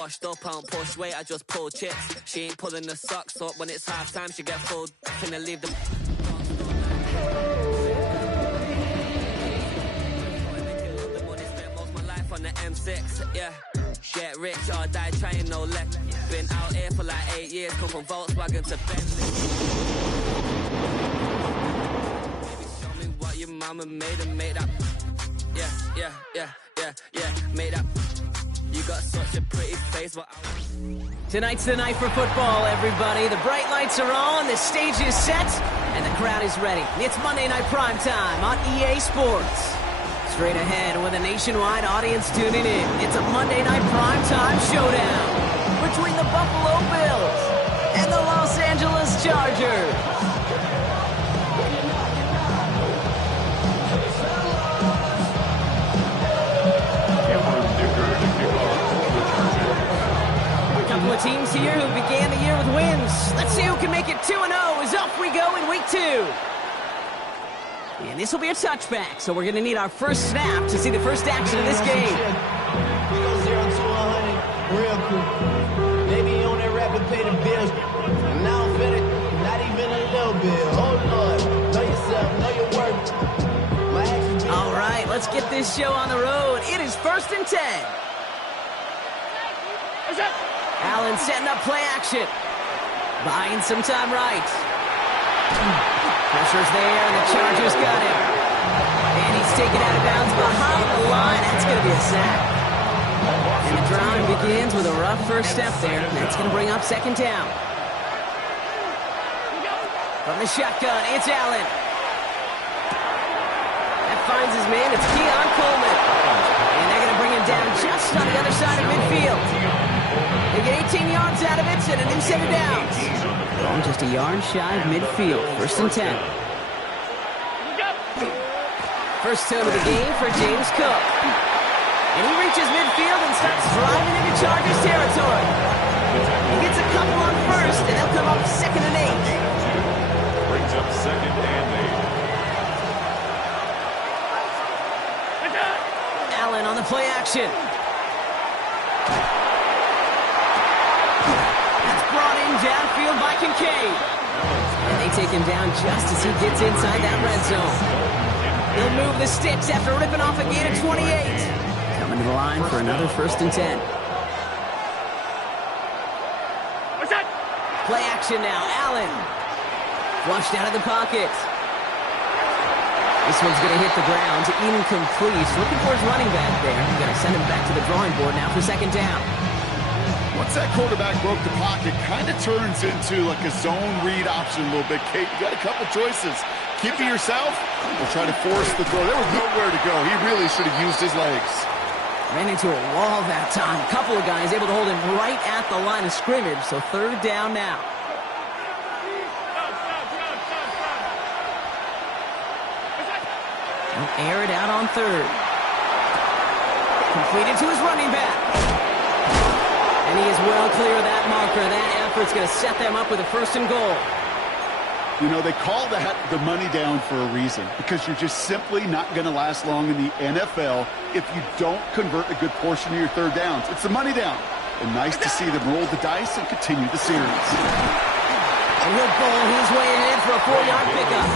Washed up, I don't push weight, I just pull chips. She ain't pulling the socks up when it's half time. She get full, finna leave them. The money spent most of my life on the M6, yeah. Get rich or die trying, no let. Been out here for like 8 years, come from Volkswagen to Bentley. Baby, show me what your mama made and made up. Yeah, made up. You got such a pretty face, but Tonight's the night for football, everybody. The bright lights are on, the stage is set, and the crowd is ready. It's Monday Night Primetime on EA Sports. Straight ahead with a nationwide audience tuning in. It's a Monday Night Primetime showdown between the Buffalo Bills and the Los Angeles Chargers. Couple of teams here who began the year with wins. Let's see who can make it 2-0 as off we go in week 2. And this will be a touchback, so we're going to need our first snap to see the first action of this game. We go 0 to 100 real quick. Maybe you on that rapid pay the bills. And now I'm finna, not even a little bit. Oh Lord, know yourself, know your work. My actions. All right, let's get this show on the road. It is 1st and 10. Allen setting up play action. Buying some time right. Pressure's there, and the Chargers got him. And he's taken out of bounds behind the line. That's going to be a sack. And the drive begins with a rough first step there. That's going to bring up 2nd down. From the shotgun, it's Allen. That finds his man. It's Keon Coleman. And they're going to bring him down just on the other side of midfield. They get 18 yards out of it and a new set of downs. Going just a yard shy of midfield. 1st and 10. First turn of the game for James Cook. And he reaches midfield and starts driving into Chargers territory. He gets a couple on first, and they'll come up 2nd and 8. Brings up 2nd and 8. Allen on the play action. Downfield by Kincaid. And they take him down just as he gets inside that red zone. He'll move the sticks after ripping off a gain of 28. Coming to the line for another 1st and 10. What's that? Play action now. Allen. Flushed out of the pocket. This one's going to hit the ground. Incomplete. Looking for his running back there. He's going to send him back to the drawing board now for 2nd down. Once that quarterback broke the pocket, kind of turns into like a zone read option a little bit. Kate, you got a couple choices. Keep it yourself or try to force the throw. There was nowhere to go. He really should have used his legs. Ran into a wall that time. A couple of guys able to hold him right at the line of scrimmage. So 3rd down now. He'll air it out on 3rd. Completed to his running back. And he is well clear of that marker. That effort's going to set them up with a 1st and goal. You know, they call that the money down for a reason, because you're just simply not going to last long in the NFL if you don't convert a good portion of your 3rd downs. It's the money down. And nice to see them roll the dice and continue the series. And he'll bowl his way ahead for a 4-yard pickup.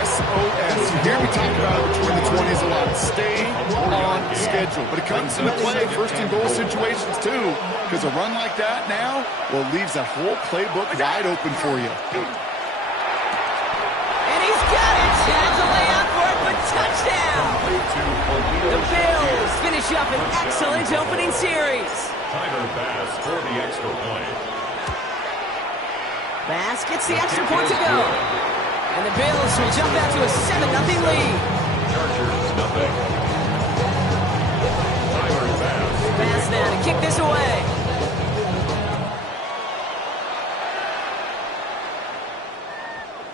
SOS. You hear me talk about it between the 20s a lot. Stay on schedule. But it comes into play 1st and goal situations too, because a run like that now, well, leaves that whole playbook wide open for you. And he's got it. That's a layout for it, but touchdown. The Bills finish up an excellent opening series. Tyler Bass for the extra point. Bass gets the extra point to go. And the Bills will jump out to a 7-0 lead. Chargers nothing. Tyler Bass. Bass now to kick this away.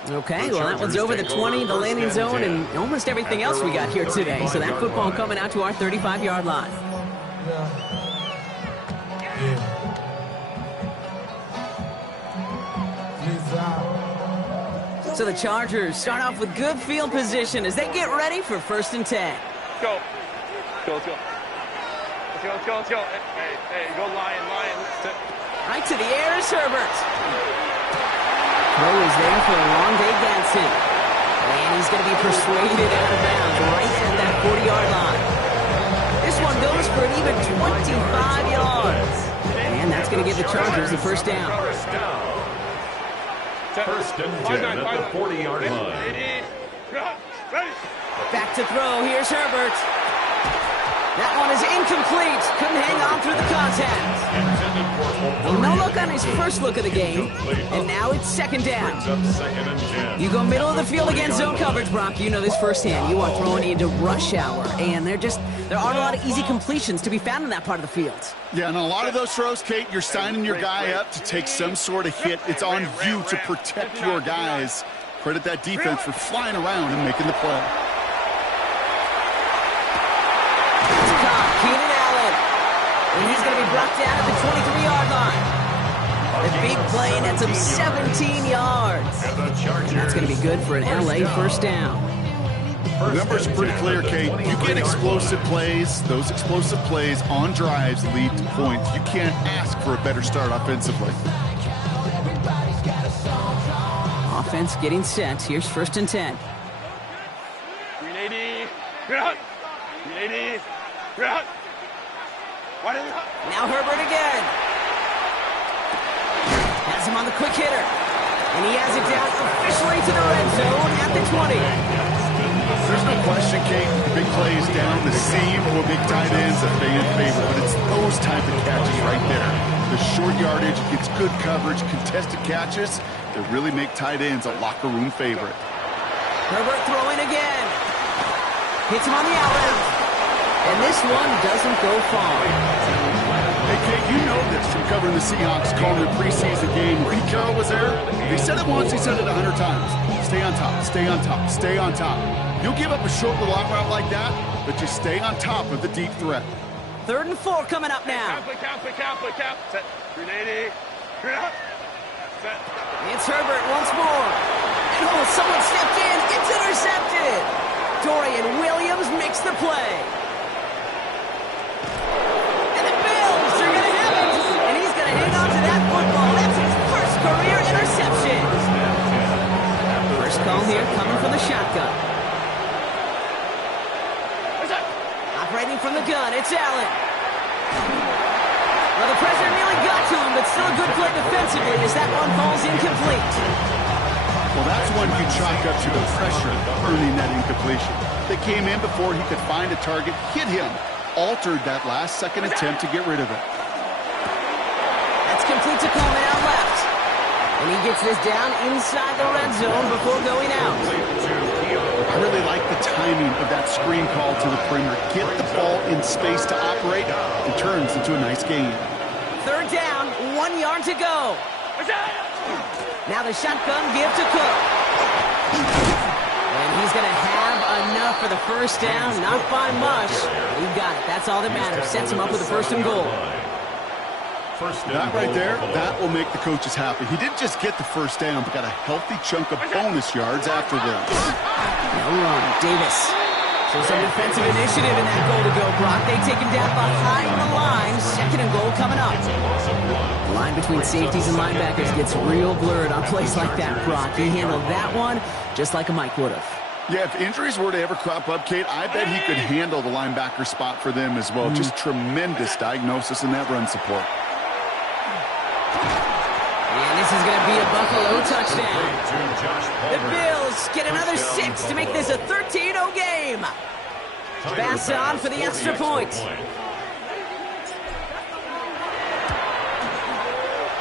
Okay, well that one's over the 20, the landing zone, and almost everything else we got here today. So that football coming out to our 35-yard line. So the Chargers start off with good field position as they get ready for 1st and 10. Go. Go, let's go. Let's go. Hey, go Lion. Right to the air is Herbert. Throw is there for a long day Ganson. And he's going to be persuaded out of bounds right at that 40-yard line. This one goes for an even 25 yards. And that's going to give the Chargers the first down. First and 10 at the 40-yard line. Back to throw. Here's Herbert. That one is incomplete. Couldn't hang on through the contact. No look on his first look of the game. And now it's second down. You go middle of the field against zone coverage, Brock. You know this firsthand. You are throwing into rush hour. And there aren't a lot of easy completions to be found in that part of the field. Yeah, and a lot of those throws, Kate, you're signing your guy up to take some sort of hit. It's on you to protect your guys. Credit that defense for flying around and making the play. Keenan Allen. And he's going to be brought down at the 23-yard line. The big play nets him 17 yards. And that's going to be good for an LA first down. The number's pretty clear, Kate. You get explosive plays. Those explosive plays on drives lead to points. You can't ask for a better start offensively. Offense getting set. Here's first and 10. 380. 380. Now Herbert again. Has him on the quick hitter. And he has it down officially to the red zone at the 20. There's no question, Kate, big plays down the seam will make tight ends a fan favorite, but it's those type of catches right there. The short yardage, gets good coverage, contested catches that really make tight ends a locker room favorite. Herbert throwing again. Hits him on the out route. And this one doesn't go far. Hey, Kate, you know this from covering the Seahawks, calling their preseason game. Pete Carroll was there. He said it once, he said it 100 times. Stay on top, stay on top, stay on top. You'll give up a short little out route like that, but just stay on top of the deep threat. 3rd and 4 coming up now. Cap. Set. 380. Set. It's Herbert once more. And someone stepped in. It's intercepted. Dorian Williams makes the play. And the Bills are going to have it. And he's going to hang on to that football. That's his first career interception. First call here coming from the shotgun. Operating from the gun, it's Allen. Well, the pressure nearly got to him, but still a good play defensively as that one falls incomplete. Well, that's one you chalk up to the pressure earning that incompletion. They came in before he could find a target, hit him, altered that last-second attempt to get rid of it. That's complete to Coleman out left. And he gets this down inside the red zone before going out. I really like the timing of that screen call to the perimeter. Get the ball in space to operate. It turns into a nice game. 3rd down, 1 yard to go. Now the shotgun give to Cook. And he's going to have enough for the first down. Not by much. He got it. That's all that matters. Sets him up with a 1st and goal. That right there, that will make the coaches happy. He didn't just get the first down, but got a healthy chunk of bonus yards afterwards. No run. Davis. So some defensive initiative in that goal to go, Brock. They take him down behind the line. 2nd and goal coming up. The line between safeties and linebackers gets real blurred on plays like that, Brock. He handled that one just like a Mike would have. Yeah, if injuries were to ever crop up, Kate, I bet he could handle the linebacker spot for them as well. Just tremendous diagnosis in that run support. And this is going to be a Buffalo touchdown. The Bills get another 6 to make this a 13-0 game. Pass on for the extra point.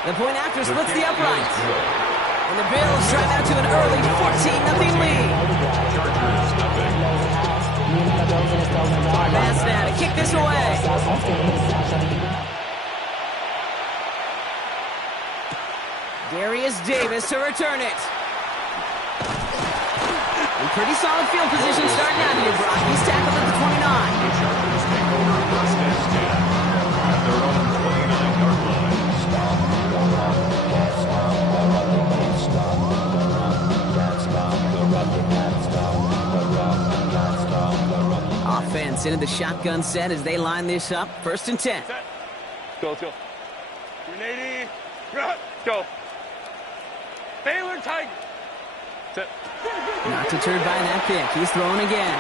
The point after splits the uprights. And the Bills drive out to an early 14-0 lead. Pass now to kick this away. Darius Davis to return it. And pretty solid field position starting out here, Brock. He's tackled at the 29. Offense gets into the shotgun set as they line this up. 1st and 10. Set. Let's go. 380. Let's go. Baylor Tiger. Set. Not deterred by that pick. He's throwing again.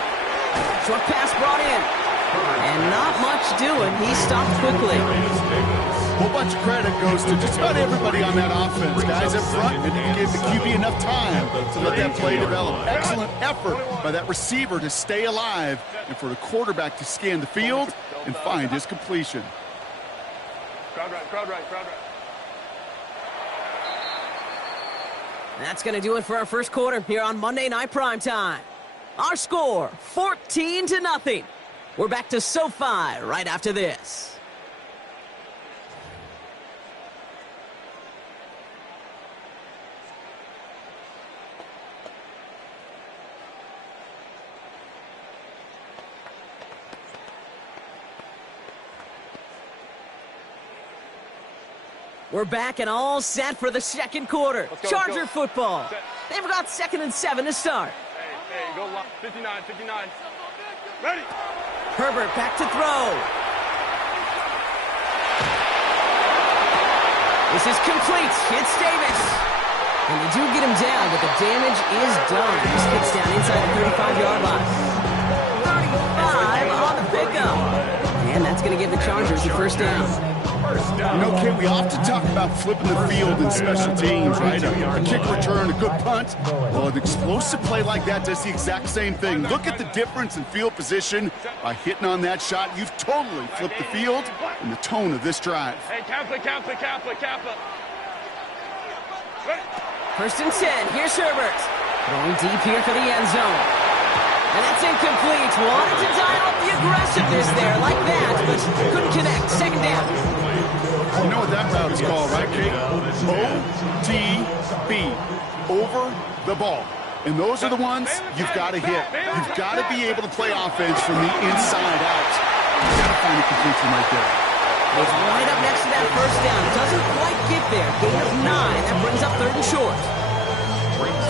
Short pass brought in. And not much doing. He stopped quickly. A whole bunch of credit goes to just about everybody on that offense. Guys up front didn't give the QB enough time to let that play develop. Excellent effort by that receiver to stay alive and for the quarterback to scan the field and find his completion. Crowd right, crowd right, crowd right. That's going to do it for our first quarter here on Monday Night Primetime. Our score, 14-0. We're back to SoFi right after this. We're back and all set for the second quarter. Charger football. They've got 2nd and 7 to start. Hey, go 59, 59. Ready. Herbert back to throw. This is complete. It's Davis. And they do get him down, but the damage is done. He skips down inside the 35-yard line. 35 on the pickup. And that's going to give the Chargers the first down. You know, Kate, we often talk about flipping the field in special teams, right? A kick return, a good punt. Well, an explosive play like that does the exact same thing. Look at the difference in field position. By hitting on that shot, you've totally flipped the field and the tone of this drive. Hey, Kappa. 1st and 10. Here's Herbert. Going deep here for the end zone. And that's incomplete. Wanted to dial up the aggressiveness there like that, but couldn't connect. 2nd down. You know what that route is called, right, Kate? OTB. Over the ball. And those are the ones you've got to hit. You've got to be able to play offense from the inside out. You've got to find a completion right there. He's right up next to that first down. Doesn't quite get there. Gain of 9. That brings up 3rd and short.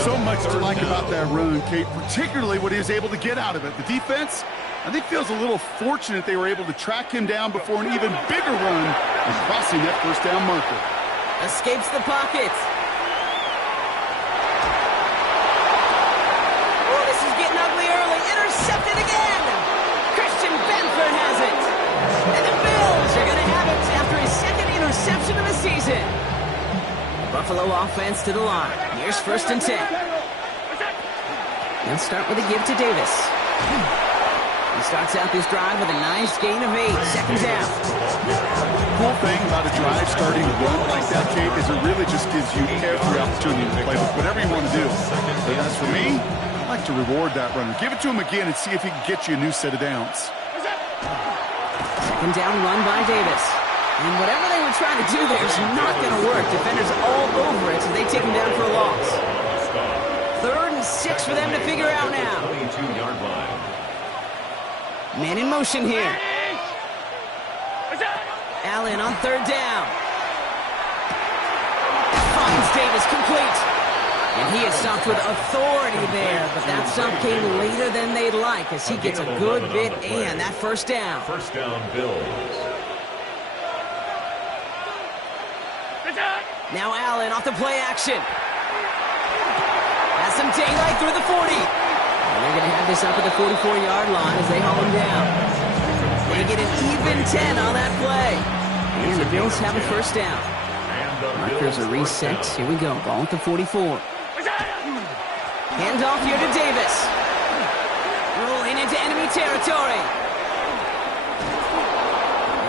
So much to like about that run, Kate, particularly what he was able to get out of it. The defense, I think, feels a little fortunate they were able to track him down before an even bigger run and crossing that first down marker. Escapes the pocket. Oh, this is getting ugly early. Intercepted again. Christian Benford has it. And the Bills are going to have it after his 2nd interception of the season. Buffalo offense to the line. Here's 1st and 10. Let's start with a give to Davis. He starts out this drive with a nice gain of 8. 2nd down. Cool thing about a drive starting a run like that, Kate, is it really just gives you every opportunity to play with whatever you want to do. But as for me, I like to reward that runner. Give it to him again and see if he can get you a new set of downs. 2nd down run by Davis. And whatever they were trying to do there is not going to work. Defenders all over it, so they take him down for a loss. 3rd and 6 for them to figure out now. Man in motion here. Allen on 3rd down. Finds Davis complete. And he is stopped with authority there, but that stop came later than they'd like as he gets a good bit and that first down. First down, Bills. Now Allen off the play action. Has some daylight through the 40. And they're going to have this up at the 44-yard line as they haul him down. They get an even 10 on that play. And the Bills have a first down. Markers are reset. Here we go. Ball at the 44. Handoff here to Davis. Rolling into enemy territory.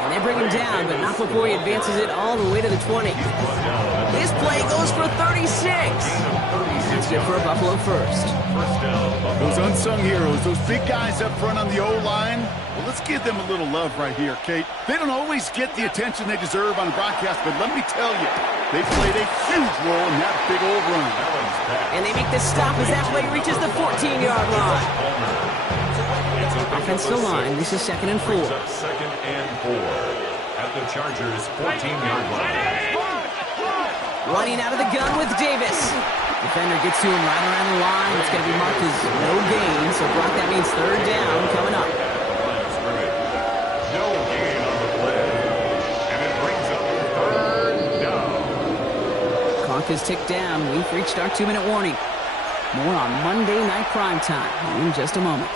And they bring him down, but not before he advances it all the way to the 20. This play goes for 36. That's good for a Buffalo first. Those unsung heroes, those big guys up front on the O-line, well, let's give them a little love right here, Kate. They don't always get the attention they deserve on the broadcast, but let me tell you, they played a huge role in that big old run. And they make the stop as that play reaches the 14-yard line. Offensive line, this is 2nd and 4. 2nd and 4 at the Chargers' 14-yard line. Running out of the gun with Davis. Defender gets to him right around the line. It's going to be marked as no gain. So, Brock, that means 3rd down coming up. clock has ticked down. We've reached our 2-minute warning. More on Monday Night Primetime in just a moment.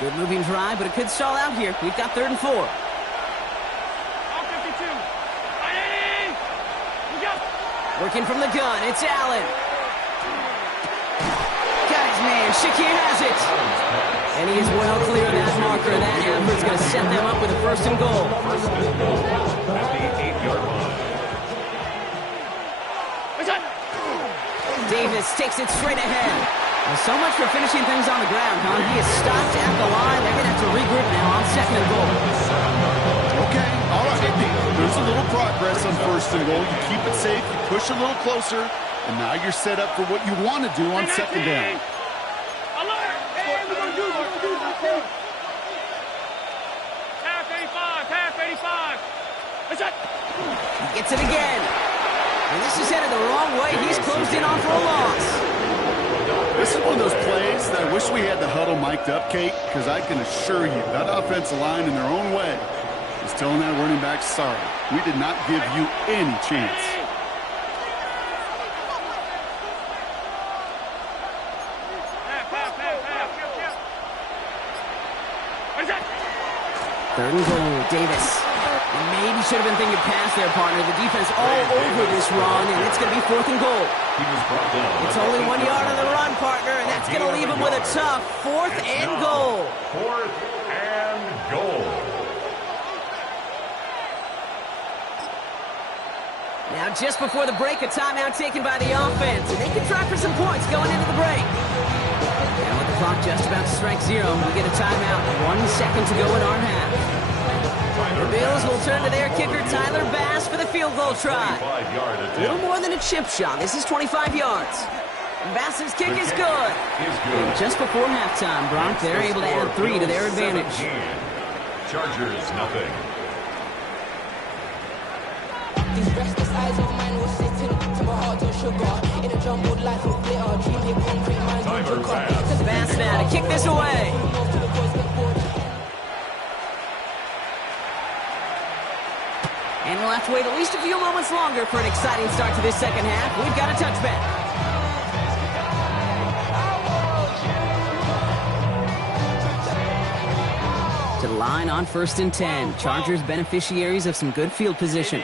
Good moving drive, but it could stall out here. We've got 3rd and 4. Working from the gun, it's Allen. Got his man, Shakir has it. And he is well clear of that marker. That effort's going to set them up with a 1st and goal. At the 8-yard line. Davis takes it straight ahead. Well, so much for finishing things on the ground, huh? He is stopped at the line. They're going to have to regroup now on 2nd and goal. Okay, all right. There's a little progress on 1st and goal. You keep it safe, you push a little closer, and now you're set up for what you want to do on 2nd down. He gets it again. And this is headed the wrong way. He's closed in on for a loss. This is one of those plays that I wish we had the huddle mic'd up, Kate, because I can assure you that offensive line in their own way is telling that running back, sorry, we did not give you any chance. Third and goal, Davis. And maybe should have been thinking pass there, partner. The defense all over this run, and it's going to be 4th and goal. It's only 1 yard on the run, partner, and that's going to leave him with a tough 4th and goal. 4th and goal. Now, just before the break, a timeout taken by the offense, and they can try for some points going into the break. And with the clock just about to strike 0, we get a timeout. 1 second to go in our half. The Bills will turn to their kicker, Tyler Bass, for the field goal try. A little more than a chip shot. This is 25 yards. Bass's kick is good. And just before halftime, Brock, they're able to add 3 to their advantage. Chargers, nothing. These restless eyes of mine were sitting to my heart to sugar. In a jumbled life of glitter, dreaming concrete minds will joke up. Bass now to kick this away. And we'll have to wait at least a few moments longer for an exciting start to this 2nd half. We've got a touchback. To the line on 1st and 10. Chargers beneficiaries of some good field position.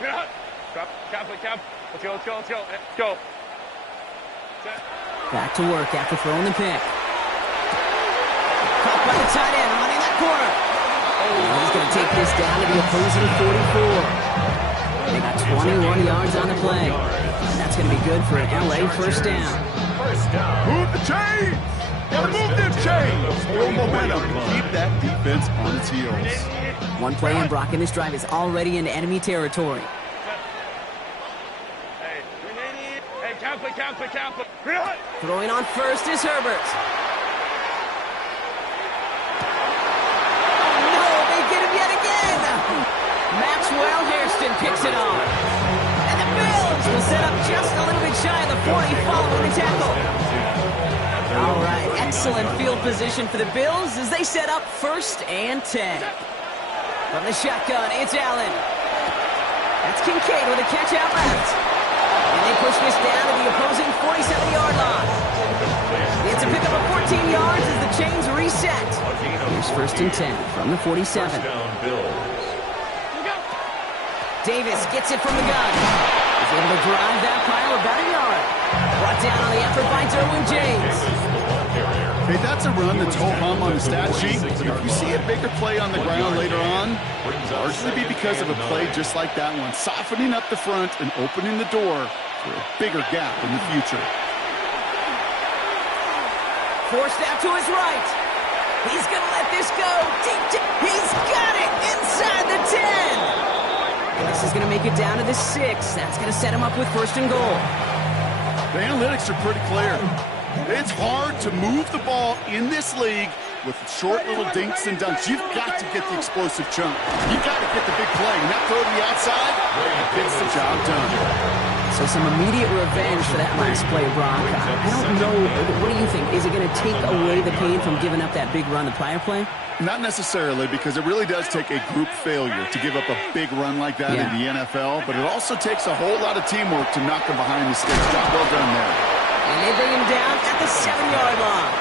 Let's go. Back to work after throwing the pick. Caught by the tight end, running that corner. And he's going to take this down to the opposing 44. They got 21 yards on the play. And that's going to be good for an LA 1st down. Move the chains! Gotta move them chains! More momentum to keep that defense on its heels. One play in Brock, and this drive is already into enemy territory. Throwing on 1st is Herbert. Oh no, they get him yet again! Maxwell Hairston picks it off. And the Bills will set up just a little bit shy of the 40 following the tackle. All right, excellent field position for the Bills as they set up 1st and 10. From the shotgun, it's Allen. That's Kincaid with a catch out left. And they push this down to the opposing 47-yard line. It's a pickup of 14 yards as the chains reset. Here's 1st and 10 from the 47. Davis gets it from the gun. He's able to drive that pile about a yard. Brought down on the effort by Derwin James. Hey, that's a run that's ho-hum on the stat sheet. But if you see a bigger play on the ground later on, largely be because of a play just like that one, softening up the front and opening the door for a bigger gap in the future. Forced out to his right. He's going to let this go. He's got it inside the 10. And this is going to make it down to the 6. That's going to set him up with 1st and goal. The analytics are pretty clear. It's hard to move the ball in this league with short little dinks and dunks. You've got to get the explosive chunk. You've got to get the big play. And that throw to the outside gets the job done. So some immediate revenge for that last play, Brock. I don't know. What do you think? Is it going to take away the pain from giving up that big run the prior play? Not necessarily, because it really does take a group failure to give up a big run like that in the NFL, but it also takes a whole lot of teamwork to knock them behind the sticks. Job well done there. And they bring him down at the 7-yard line.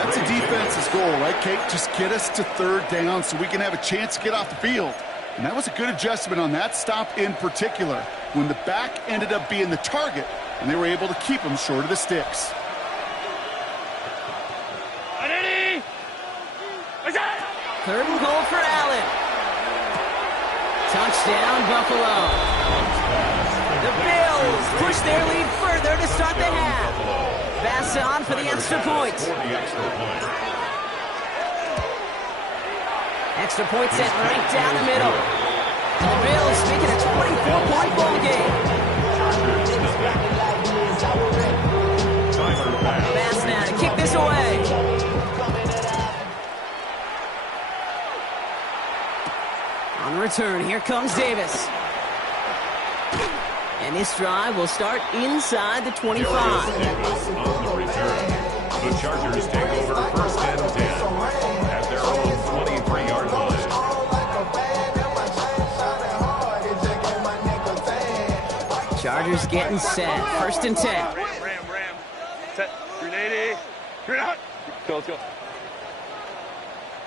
That's a defense's goal, right, Kate? Just get us to third down so we can have a chance to get off the field. And that was a good adjustment on that stop in particular, when the back ended up being the target, and they were able to keep him short of the sticks. Third and goal for Allen. Touchdown, Buffalo. The Bills push their lead further to start the half. Bass on for the extra point. Extra point set right down the middle. And the Bills make it a 24-point ball game. Bass now to kick this away. On return, here comes Davis. And this drive will start inside the 25. On the return, the Chargers take over first and 10 at their own 23-yard line. Chargers getting set. First and 10. Ram. Set. 380. Three out. Go, let's go.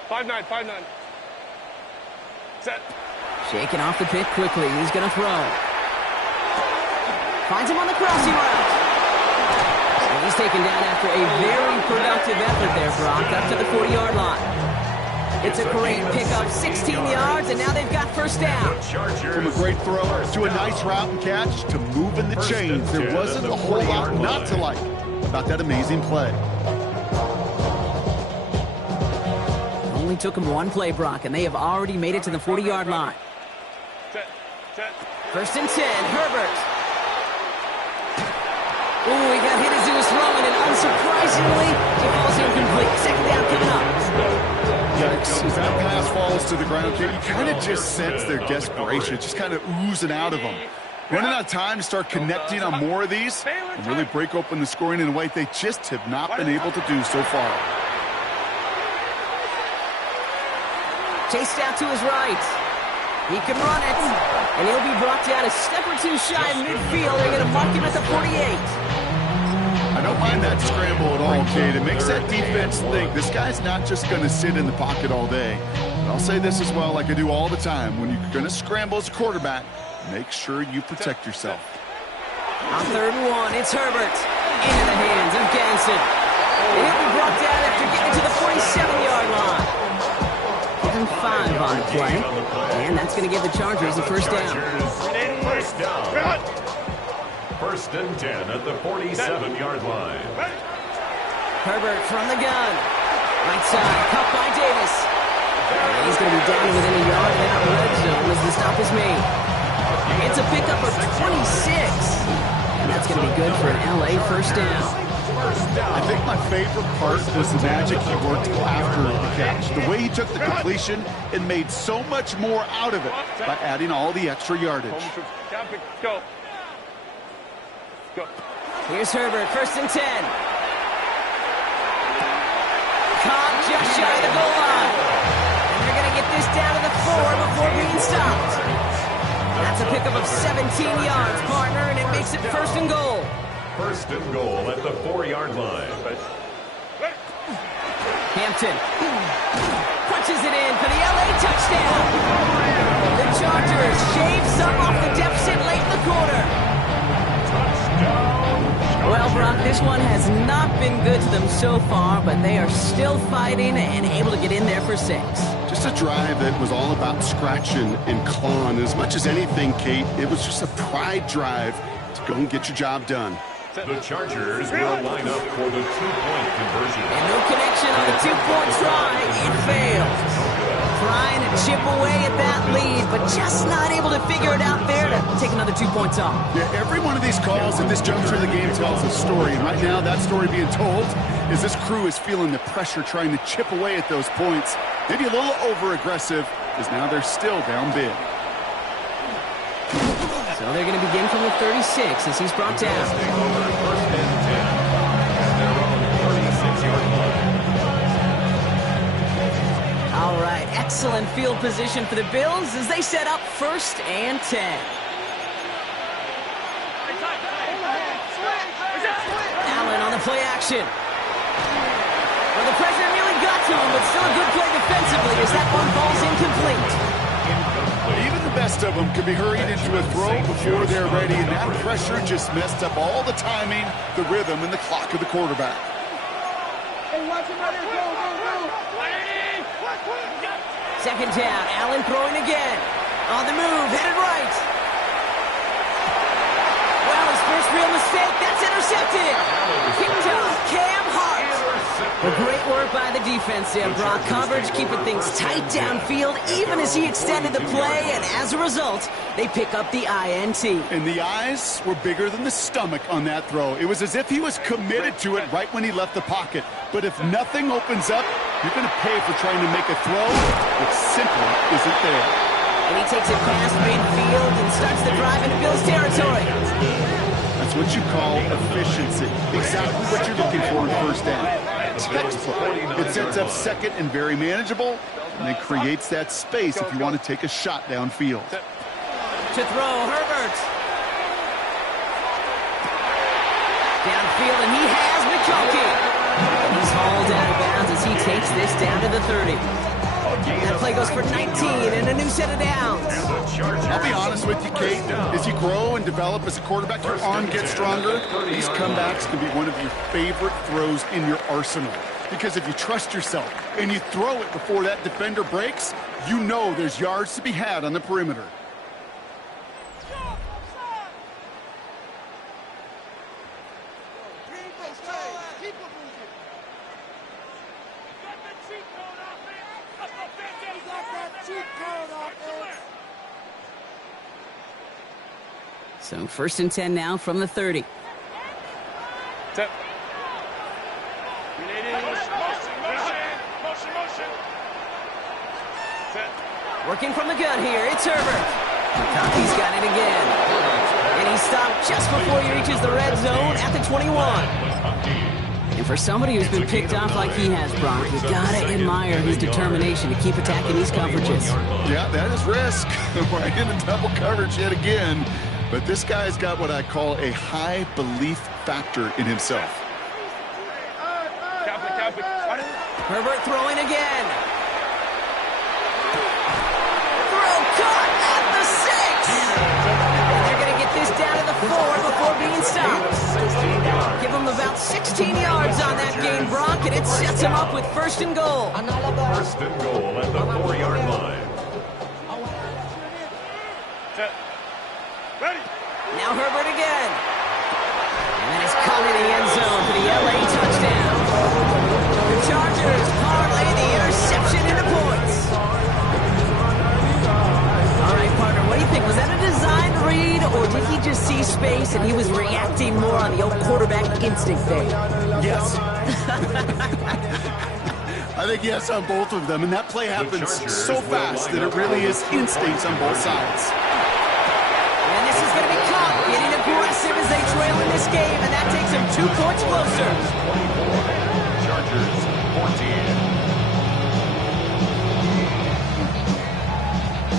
5-9. Set. Shaking off the pit quickly. He's going to throw. Finds him on the crossing route. And he's taken down after a very productive effort there, Brock, up to the 40-yard line. It's a great pickup, 16 yards, and now they've got first down. From a great throw to a nice route and catch to moving the chains, there wasn't a whole lot not to like about that amazing play. Only took him one play, Brock, and they have already made it to the 40-yard line. Set. First and 10, Herbert. Ooh, he got hit as he was throwing, and unsurprisingly, he falls incomplete. Second down coming up. Yikes. As that pass falls to the ground, you kind of just sense their desperation. It's just kind of oozing out of them. Running out of time to start connecting on more of these and really break open the scoring in a way they just have not been able to do so far. Chased out to his right. He can run it, and he'll be brought down a step or two shy of midfield. They're going to mark him at the 48. I don't mind that scramble at all, Kate. It makes that defense think this guy's not just going to sit in the pocket all day. But I'll say this as well, like I do all the time. When you're going to scramble as a quarterback, make sure you protect yourself. On third and 1, it's Herbert. Into the hands of Ganson. And he'll be brought down after getting to the 47-yard line. 5 on the play, and that's going to give the Chargers a first down. First and 10 at the 47-yard line. Herbert from the gun. Right side, caught by Davis. And he's going to be down within a yard of that red zone as the stop is made. It's a pickup of 26. And that's going to be good for an LA first down. I think my favorite part was the magic he worked after the catch. The way he took the completion and made so much more out of it by adding all the extra yardage. Go. Here's Herbert, first and 10. Caught just shy of the goal line. And they're going to get this down to the 4 before being stopped. That's a pickup of 17 yards, partner, and it makes it first and goal. First and goal at the 4-yard line. Hampton punches it in for the LA touchdown. The Chargers shave some off the deficit late in the quarter. Well, Brock, this one has not been good to them so far, but they are still fighting and able to get in there for 6. Just a drive that was all about scratching and clawing. As much as anything, Kate, it was just a pride drive to go and get your job done. The Chargers will line up for the 2-point conversion. And no connection on the 2-point try. It fails. Trying to chip away at that lead, but just not able to figure it out there to take another 2 points off. Yeah, every one of these calls at this juncture of the game tells a story. And right now, that story being told is this crew is feeling the pressure trying to chip away at those points. Maybe a little over-aggressive, as now they're still down big. So they're going to begin from the 36 as he's brought down. Take over first and 10 at their own 36-yard line. All right, excellent field position for the Bills as they set up first and 10. Allen on the play action. Well, the pressure nearly got to him, but still a good play defensively as that one falls incomplete. Even the best of them could be hurried into a throw before they're ready, and that pressure just messed up all the timing, the rhythm, and the clock of the quarterback. Second down, Allen throwing again. On the move, headed right. Well, his first real mistake, that's intercepted. Picked up, Cam Hart. Well, great work by the defense there, Brock. Coverage keeping things tight downfield, even as he extended the play, and as a result, they pick up the INT. And the eyes were bigger than the stomach on that throw. It was as if he was committed to it right when he left the pocket. But if nothing opens up, you're going to pay for trying to make a throw that simply isn't there. And he takes it past midfield and starts the drive into Bills territory. That's what you call efficiency. Exactly what you're looking for in first down. Textbook. It sets up second and very manageable, and it creates that space if you want to take a shot downfield. To throw, Herbert. Downfield, and he has McConkey. And he's hauled out of bounds as he takes this down to the 30. That play goes for 19 and a new set of downs. I'll be honest with you, Kate. As you grow and develop as a quarterback, your arm gets stronger. These comebacks can be one of your favorite throws in your arsenal. Because if you trust yourself and you throw it before that defender breaks, you know there's yards to be had on the perimeter. So first and 10 now from the 30. Working from the gun here, it's Herbert. McConkey's got it again. And he stopped just before he reaches the red zone at the 21. And for somebody who's been picked off like he has, Brock, you gotta admire his determination to keep attacking these coverages. Yeah, that is risk. We're in a double coverage yet again. But this guy's got what I call a high belief factor in himself. Herbert throwing again. Throw caught at the 6. They're going to get this down to the 4 before being stopped. Give them about 16 yards on that gain, Brock, and it sets them up with first and goal. First and goal at the 4-yard line. Now Herbert again. And that is caught in the end zone for the LA touchdown. The Chargers parlay the interception into points. All right, partner, what do you think? Was that a design read, or did he just see space and he was reacting more on the old quarterback instinct there? Yes. I think yes on both of them, and that play happens so fast that it really is instincts on both sides. And this is going to be caught, getting aggressive as they trail in this game, and that takes them 2 points closer. Chargers 14.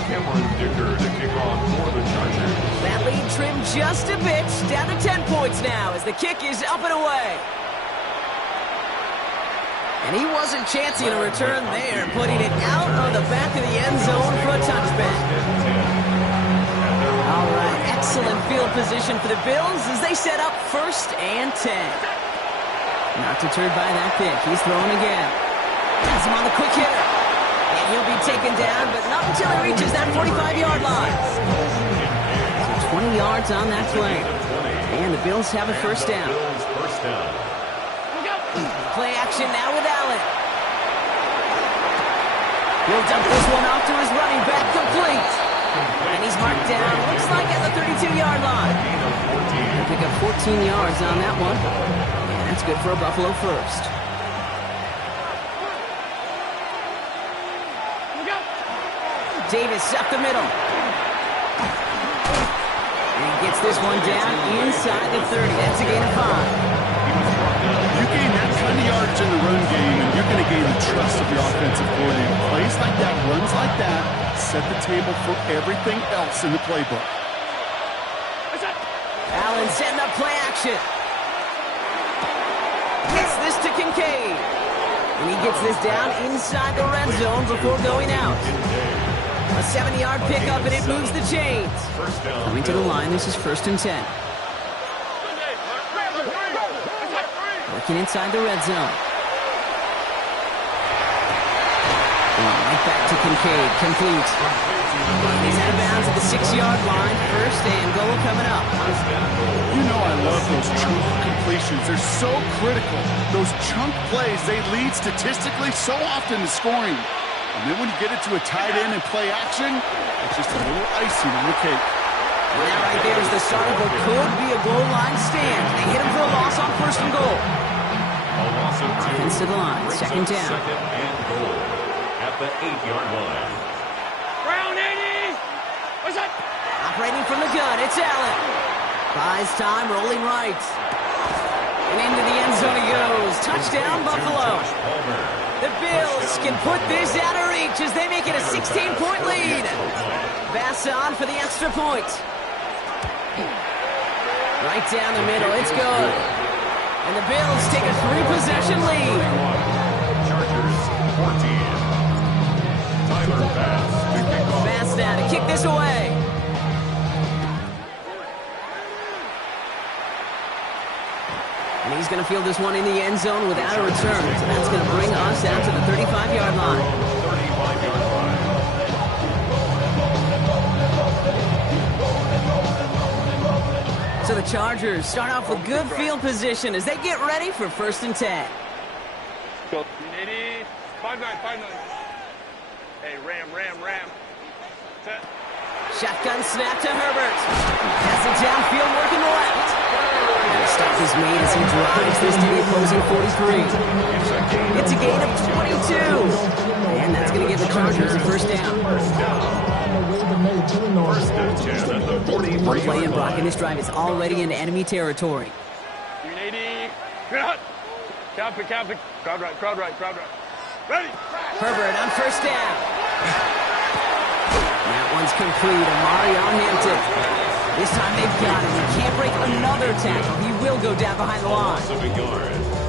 Cameron Dicker to kick off for the Chargers. That lead trimmed just a bit, down to 10 points now as the kick is up and away. And he wasn't chancing a return there, putting it out on the back of the end zone for a touchback. All right, excellent field position for the Bills as they set up first and 10. Not deterred by that pick. He's throwing again. Has him on the quick hitter. And he'll be taken down, but not until he reaches that 45-yard line. So 20 yards on that play. And the Bills have a first down. Play action now with Allen. He'll dump this one off to his running back, complete. And he's marked down, looks like at the 32-yard line. He'll pick up 14 yards on that one. And that's good for a Buffalo first. Davis up the middle. gets this one down inside the 30. That's a gain of 5. You gain that kind of yardage in the run game, and you're going to gain the trust of your offensive coordinator. Plays like that, runs like that, set the table for everything else in the playbook. Allen setting up play action. Gets this to Kincaid. And he gets this down inside the red zone before going out. A 70-yard pickup, and it moves the chains. Coming to the line, this is 1st and 10. Working inside the red zone. Right back to Kincaid, complete. He's out of bounds at the 6-yard line. 1st and goal coming up. You know I love those chunk completions. They're so critical. Those chunk plays, they lead statistically so often to scoring. And then when you get it to a tight end and play action, it's just a little icing on the cake. And that right there is the start of what could be a goal line stand. They hit him for a loss on 1st and goal. A loss of 2. Offense to the line, 2nd down. 2nd and goal at the 8-yard line. Brown 80! What's that? Operating from the gun, it's Allen. Buys time, rolling right. And into the end zone he goes. Touchdown, Buffalo. The Bills can put this out of reach as they make it a 16-point lead. Bass on for the extra point. Right down the middle, it's good. And the Bills take a 3-possession lead. Chargers 14. Tyler Bass to kick off. Bass now to kick this away. And he's going to field this one in the end zone without a return. So that's going to bring us out to the 35-yard line. 35-yard line. So the Chargers start off with good field position as they get ready for 1st and 10. Go. 80. 5-9. Hey, ram. Set. Shotgun snap to Herbert. Has it downfield, working the left. And a stop is made as he drives this to the opposing 43. It's a gain of 22. And that's going to give the Chargers a 1st down. 1st and 10 at the 43. One play in blocking this drive is already in enemy territory. 380. Get out. Count it. Crowd right. Ready. Herbert on 1st down. That one's complete. Amari on Hampton. This time they've got him. He can't break another tackle. He will go down behind the line.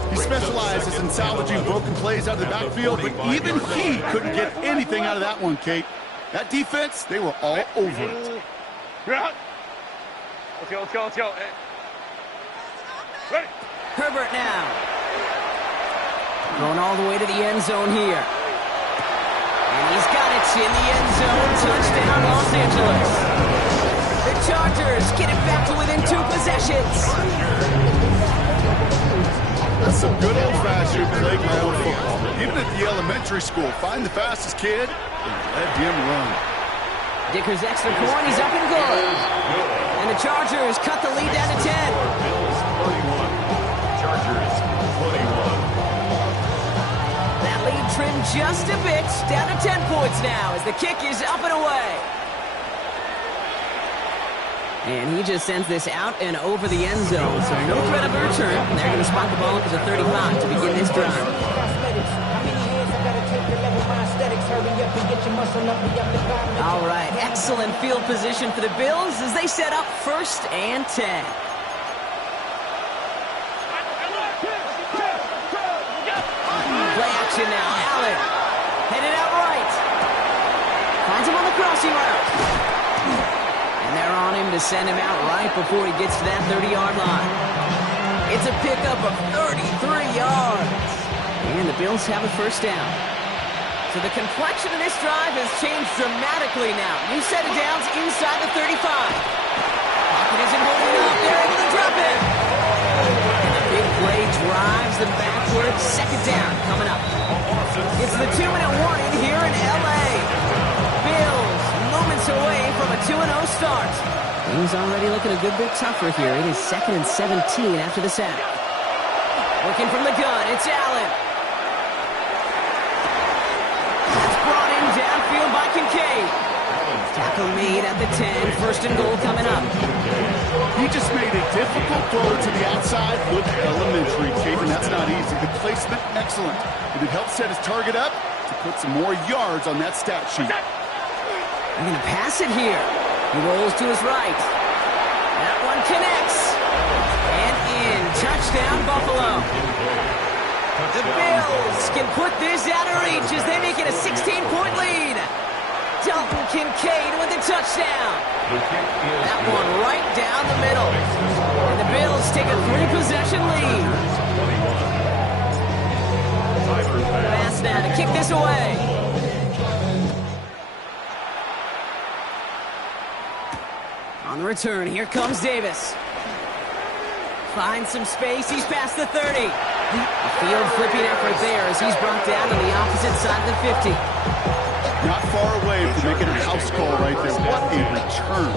He specializes in salvaging broken plays out of the backfield, but even he couldn't get anything out of that one, Kate. That defense, they were all over it. You're out. Let's go. Hey. Ready. Herbert now. Going all the way to the end zone here. And he's got it in the end zone. Touchdown, Los Angeles. The Chargers get it back to within 2 possessions. That's some good old-fashioned playground football. Even at the elementary school, find the fastest kid and let him run. Dicker's extra point, he's up and good. And the Chargers cut the lead down to 10. Bills 31. Chargers 21. That lead trimmed just a bit, down to 10 points now as the kick is up and away. And he just sends this out and over the end zone, so no threat of a return. And they're going to spot the ball up as a 35 to begin this drive. All right, excellent field position for the Bills as they set up 1st and 10. Play action now. Allen headed out right. Finds him on the crossing route. And they're on him to send him out right before he gets to that 30-yard line. It's a pickup of 33 yards. And the Bills have a 1st down. So the complexion of this drive has changed dramatically now. New set of downs inside the 35. Pocket isn't holding up. They're able to drop it. And the big play drives them backwards. 2nd down coming up. It's the 2-minute warning here in L.A. Bills moments away from a 2-0 start. Things already looking a good bit tougher here. It is 2nd and 17 after the sack. Working from the gun, it's Allen. That's brought in downfield by Kincaid. Tackle made at the 10. 1st and goal coming up. He just made a difficult throw to the outside look elementary, Kate, and that's not easy. The placement, excellent. And it helped set his target up to put some more yards on that stat sheet. They're going to pass it here. He rolls to his right. That one connects. And in. Touchdown, Buffalo. The Bills can put this out of reach as they make it a 16-point lead. Dalton Kincaid with a touchdown. That one right down the middle. And the Bills take a 3-possession lead. Pass now to kick this away. On the return, here comes Davis. Finds some space, he's past the 30. A field flipping effort there as he's brought down on the opposite side of the 50. Not far away from making a house call right there. What a return.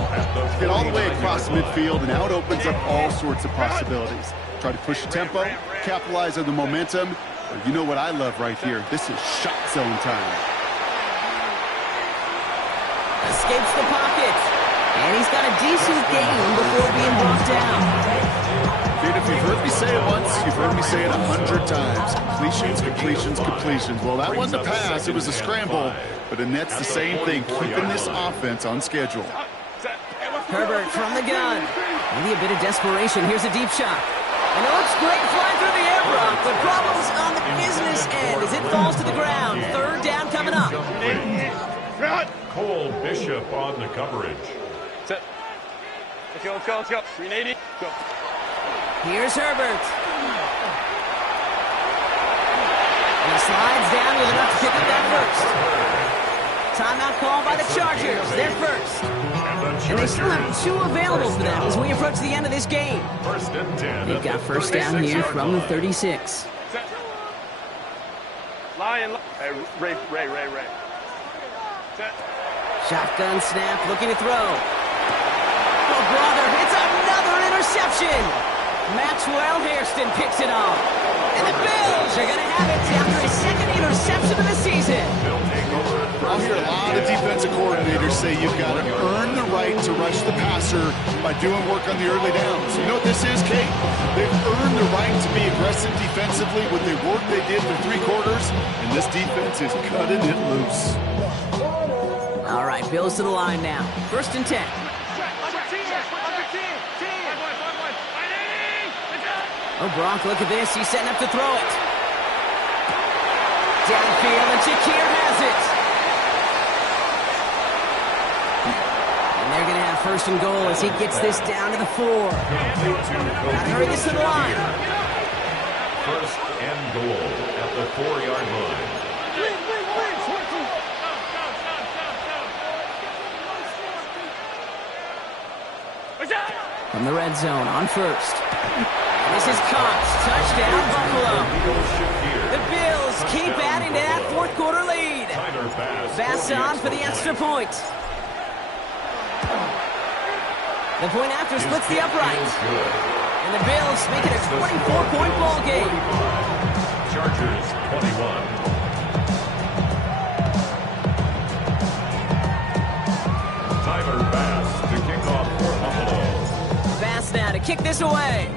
Get all the way across midfield, and now it opens up all sorts of possibilities. Try to push the tempo, capitalize on the momentum. You know what I love right here? This is shot zone time. Escapes the pocket. And he's got a decent gain before being brought down. Dude, if you've heard me say it once, you've heard me say it 100 times. Completions, completions, completions. Well, that wasn't a pass. It was a scramble. But the net's the same thing, keeping this offense on schedule. Herbert from the gun. Maybe a bit of desperation. Here's a deep shot. And it looks great flying through the air, Brock, but problems on the business end as it falls to the ground. Third down coming up. Cole Bishop on the coverage. Set. Let's go. 380. Go. Here's Herbert. He slides down with enough to pick up that first. Timeout called by the Chargers. They're first. And they still have 2 available for them as we approach the end of this game. They've got first down here from the 36. Lion. Hey, Ray. Set. Shotgun snap, looking to throw. Oh, brother, it's another interception. Maxwell Hairston picks it off. And the Bills are going to have it after his second interception of the season. I'll hear a lot of defensive coordinators say you've got to earn the right to rush the passer by doing work on the early downs. You know what this is, Kate? They've earned the right to be aggressive defensively with the work they did for 3 quarters, and this defense is cutting it loose. All right, Bills to the line now. First and 10. Oh, Brock, look at this. He's setting up to throw it. Downfield, and Shakir has it. And they're going to have first and goal as he gets this down to the 4. Got to hurry this to the line. First and goal at the 4-yard line. From the red zone on first. This is Cox. Touchdown, Buffalo. The Bills keep adding to that 4th quarter lead. Bass on for the extra point. The point after splits the upright. And the Bills make it a 24-point ball game. Chargers 21. Tyler Bass to kick off for Buffalo. Bass now to kick this away.